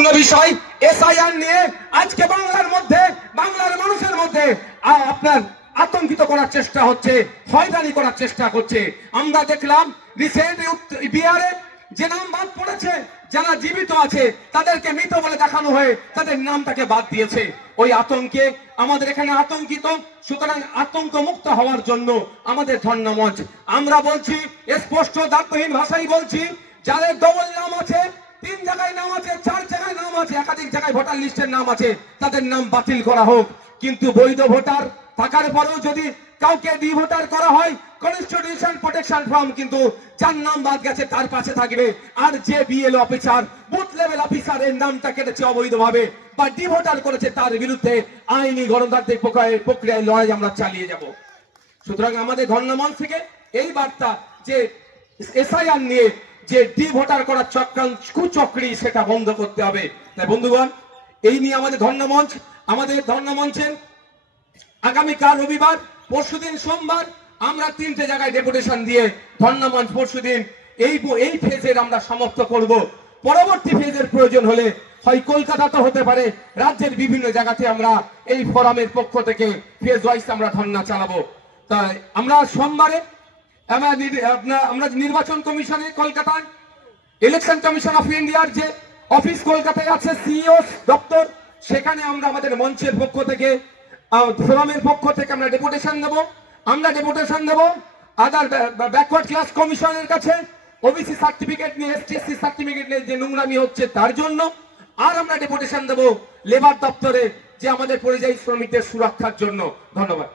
গুরুত্বপূর্ণ বিষয় এসআইআর নিয়ে আজকে বাংলার মধ্যে, বাংলার মানুষের মধ্যে আপনার আতঙ্কিত করার চেষ্টা হচ্ছে, হয়রানি করার চেষ্টা করছে। আমরা দেখলাম রিসেন্ট বিহারে যে নাম বাদ পড়েছে, যারা জীবিত আছে তাদেরকে মৃত বলে দেখানো হয়ে তাদের নামটাকে বাদ দিয়েছে। ওই আতঙ্কে আমাদের এখানে আতঙ্কিত। সুতরাং আতঙ্ক মুক্ত হওয়ার জন্য আমাদের ধর্ণা মঞ্চ, আমরা বলছি স্পষ্ট দায়িত্বহীন ভাষাই বলছি, যাদের ডবল নাম আছে, 3 জায়গায় নাম আছে, 4 জায়গায় নাম আছে, একাধিক জায়গায় ভোটার লিস্টের নাম আছে, তাদের নাম বাতিল করা হোক। কিন্তু বৈধ ভোটার থাকার পরেও যদি কাউকে ডি ভোটার করা হয়, কনস্টিটিউশন প্রোটেকশন ফর্ম কিন্তু যার নাম বাদ গেছে তার পাশে থাকবে। আর যে বিএলও অফিসার, বুথ লেভেল অফিসারের নামটা কেটেছে অবৈধভাবে বা ডি ভোটার করেছে, তার বিরুদ্ধে আইনি গণতান্ত্রিক প্রক্রিয়ায় লড়াই আমরা চালিয়ে যাব। সুতরাং আমাদের ধর্ণা মঞ্চ থেকে এই বার্তা যে এসআইআর নিয়ে যে ডি ভোটার করার কুচক্রী, সেটা বন্ধ করতে হবে। তাই বন্ধুগণ, এই নিয়ে আমাদের ধর্ণা মঞ্চ, আমাদের ধর্ণা মঞ্চের আগামীকাল রবিবার, পরশুদিন সোমবার আমরা 3টে জায়গায় ডেপুটেশন দিয়ে ধর্ণা মঞ্চ পরশুদিন এই ফেজের আমরা সমাপ্ত করব। পরবর্তী ফেজের প্রয়োজন হলে হয় কলকাতাতে হতে পারে, রাজ্যের বিভিন্ন জায়গাতে আমরা এই ফোরামের পক্ষ থেকে ফেজ ওয়াইজ আমরা ধর্ণা চালাবো। তাই আমরা সোমবারে আমরা নির্বাচন কমিশনে কলকাতায়, ইলেকশন কমিশন অফ ইন্ডিয়ার যে অফিস কলকাতায় আছে, সিইও দপ্তর, সেখানে আমরা আমাদের মঞ্চের পক্ষ থেকে, ফোরামের পক্ষ থেকে আমরা ডেপুটেশন দেব। আদার ব্যাকওয়ার্ড ক্লাস কমিশনের কাছে ওবিসি সার্টিফিকেট নিয়ে, এসটিএসসি সার্টিফিকেট নিয়ে যে নোংরামি হচ্ছে তার জন্য। আর আমরা ডেপুটেশন দেব লেবার দপ্তরে, যে আমাদের পরিযায়ী শ্রমিকদের সুরক্ষার জন্য। ধন্যবাদ।